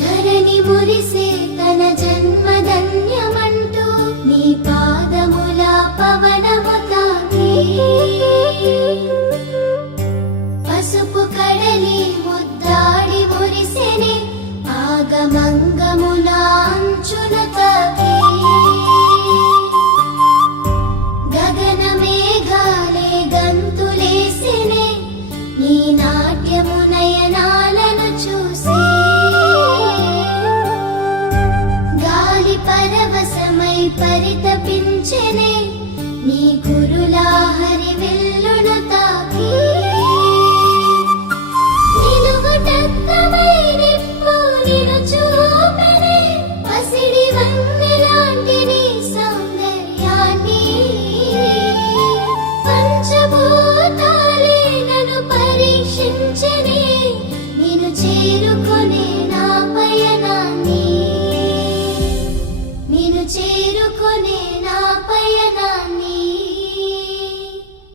ధరణి మురిసే తన జన్మధన్యమంటూ నీ పాదముల పవనము తాకి పసుపు కడలి ముద్దాడి మురిసెనే ఆగమంగముల అంచున తాకి గగన మేఘాలే గంతులేసెనే నీ నాట్యము నయనాలను చూసి పరవశమై పరితపించెనే